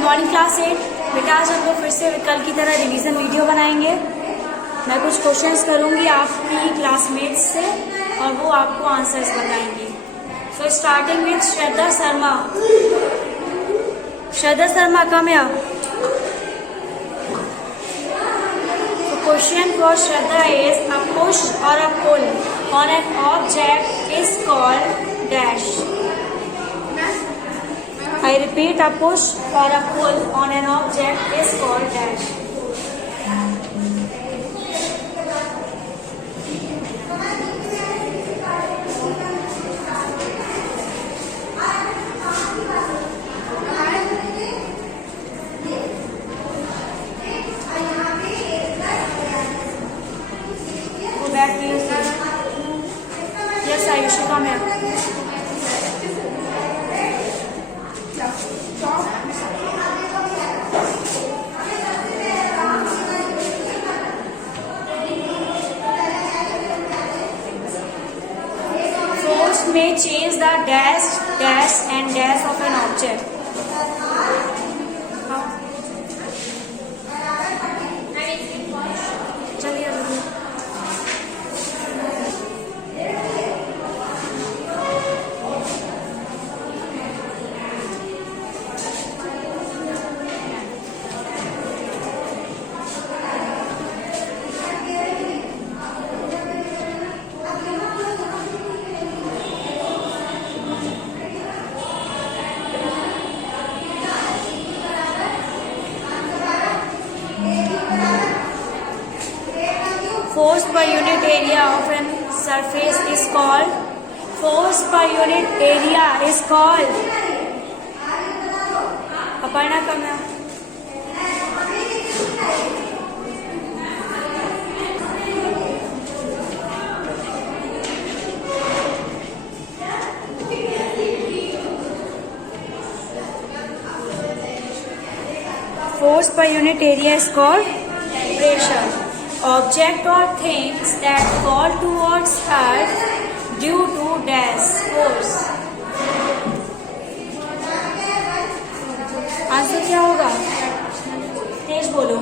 Good morning class 8। बेटा आज हम लोग फिर से कल की तरह रिवीजन वीडियो बनाएंगे। मैं कुछ क्वेश्चंस करूंगी आपकी क्लासमेट्स से और वो आपको आंसर्स बताएंगी। So starting with Shraddha Sharma. Shraddha Sharma come here. Question for Shraddha is a push or a pull on an object is called dash. I repeat, a push or a pull on an object is called dash. Go back to your seat. Yes, Ayushi, come here. Force may change the dash, dash and dash of an object. चलिए force per unit area of a surface is called force per unit area is called Aparna Kamya. Force per unit area is called pressure. Object or things that fall towards earth due to dash force. Answer क्या होगा? तेज बोलो।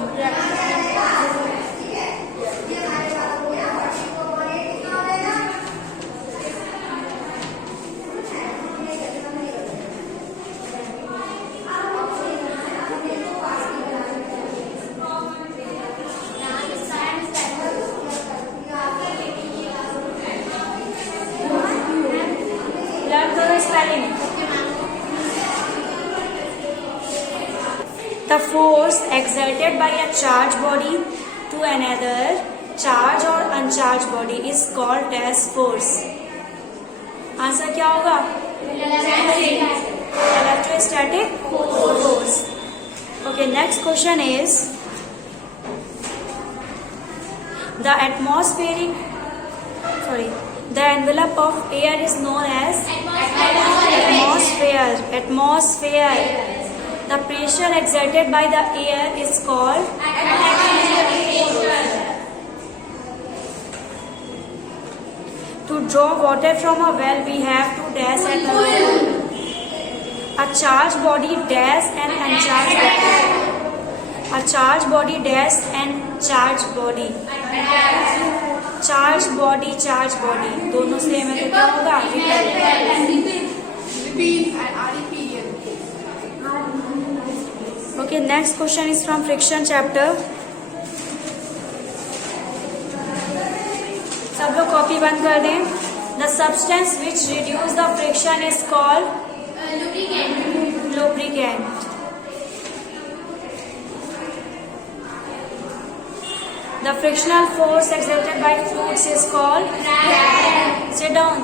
The force exerted by a charged body to another charged or uncharged body is called dash force. Answer क्या होगा? Electrostatic force. Okay, next question is the the envelope of air is known as atmosphere. The pressure exerted by the air is called to draw water from a well we have to dash at a charged body dash and uncharged body. A charged body dash and charged body. Charged body दोनों same है तो क्या होगा? Okay, next question is from friction chapter. सब लोग copy बंद कर दें. The substance which reduce the friction is called lubricant. The frictional force exerted by fluids is called sit down.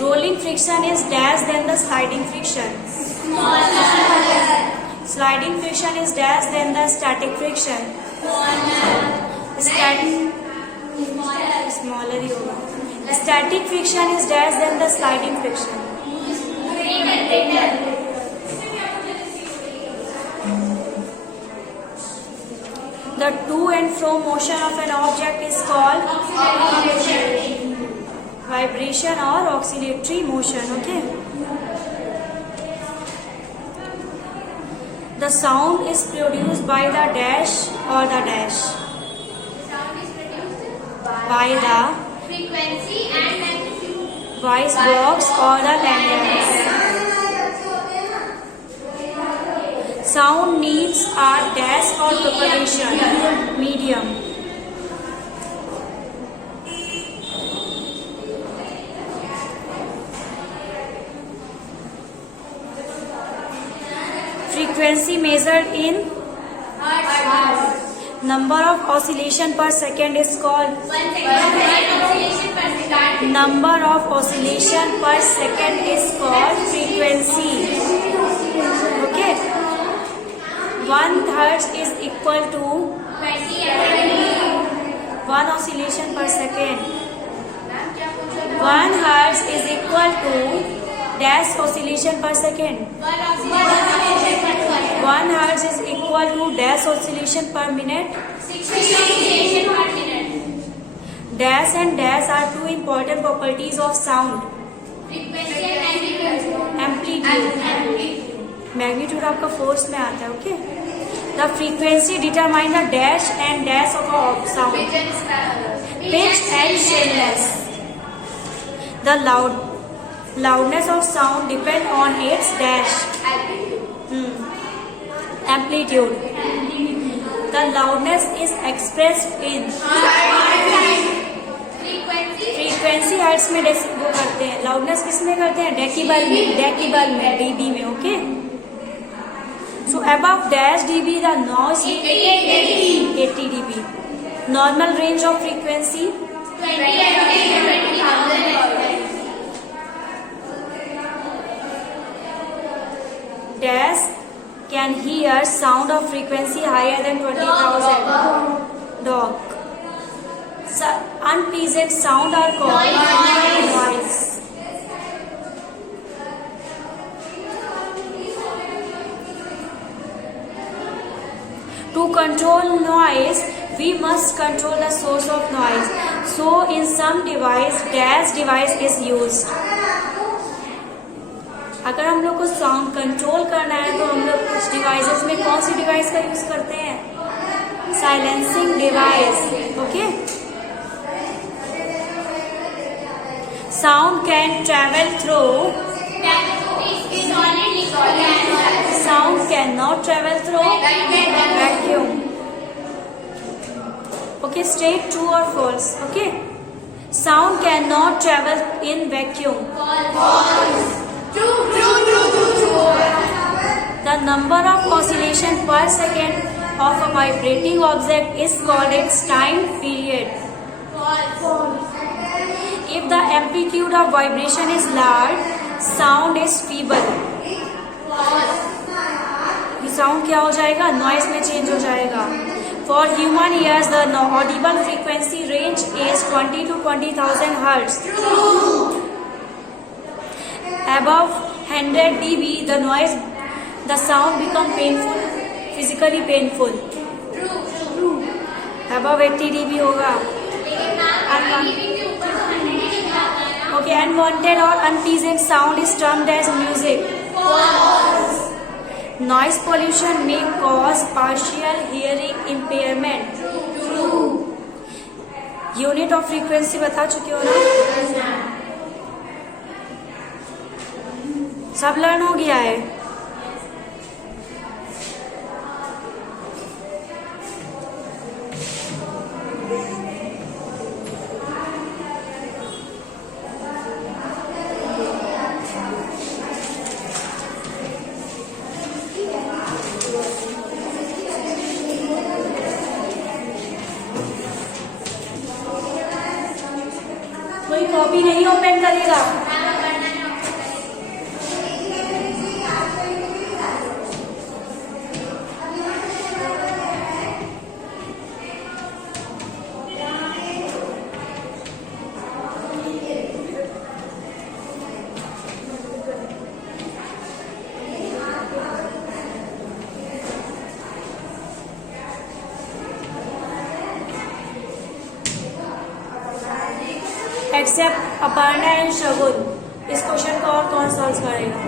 Rolling friction is dash than the sliding friction. Sliding friction is dash than the static friction. Smaller ही होगा. Static friction is dash than the sliding friction. The to and fro motion of an object is called vibration or oscillatory motion. Okay. The sound is produced by the dash or the dash. Sound is produced By the frequency and magnitude. voice box or the landlines. Sound needs a dash or propagation medium. Frequency measured in Hertz. number of oscillation per second is called 1 second. 1 oscillation per second. number of oscillation per second is called frequency. Okay. 1 hertz is equal to 20 dB. 1 oscillation per second. Ma'am क्या पूछा? 1 hertz is equal to dash oscillation per second. 1 oscillation per second. 1 hertz is equal to dash oscillation per minute. 60 oscillation per minute. Dash and dash are two important properties of sound. Frequency and Amplitude. magnitude. Magnitude आपका force में आता है. Okay. The frequency determine the dash and dash of a sound. Pitch and shallowness. The loudness of sound depend on its dash. Amplitude. The loudness is expressed in frequency hertz में वो करते हैं. loudness किस में करते हैं? Decibel में dB में. Okay. So above dash dB the noise 80 dB. Normal range of frequency 20,000. dash can hear sound of frequency higher than 20,000. Dog. So, unpleasant sound are called noise. To control noise, we must control the source of noise. So, in some device, dash device is used. अगर हम लोग को sound control करना है तो हम लोग कुछ डिवाइसेस में कौन सी डिवाइस का यूज करते हैं? Silencing device. Okay. Sound can travel through. Sound cannot travel through vacuum. Okay, state true or false. Okay. Sound cannot travel in vacuum. The number of oscillation per second of a vibrating object is called its time period. If the amplitude of vibration is large, sound is feeble. Sound क्या हो जाएगा? Noise में change हो जाएगा. For human ears the Audible frequency range is 20 to 20,000 hertz. Above 100 dB the sound become painful, physically painful. Above 80 dB होगा. Okay, unwanted or unpleasant sound is termed as music. Noise pollution may cause partial hearing impairment. Unit of frequency बता चुके हो ना? सब learn हो गया है. कोई कॉपी नहीं ओपन करेगा. एक्सेप्ट अपर्णा एंड शगुन. इस क्वेश्चन को और कौन सॉल्व करेगा?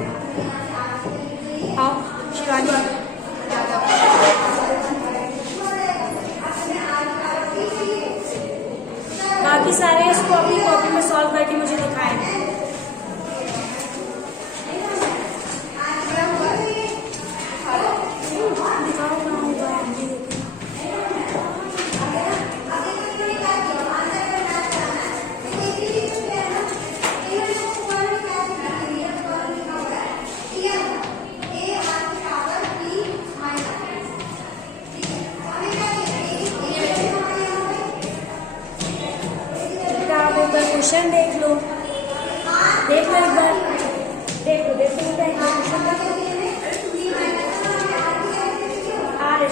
आओ शिवानी. बाकी सारे इसको अपनी कॉपी में सॉल्व करके मुझे दिखाएं। दिखाओ कहाँ होगा, हम भी देखें। आप एक बार क्वेश्चन देख लो, एक बार देखो बेटा एक बार क्वेश्चन आ रहे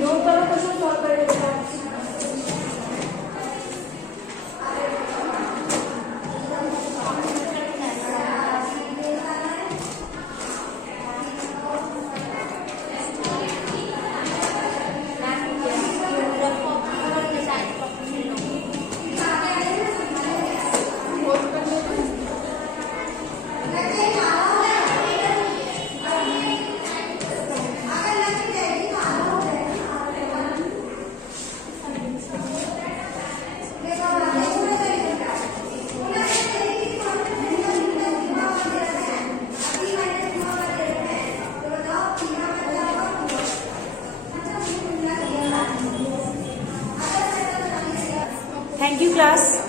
नोट करो, क्वेश्चन सॉल्व कर लेते हैं। Thank you, class.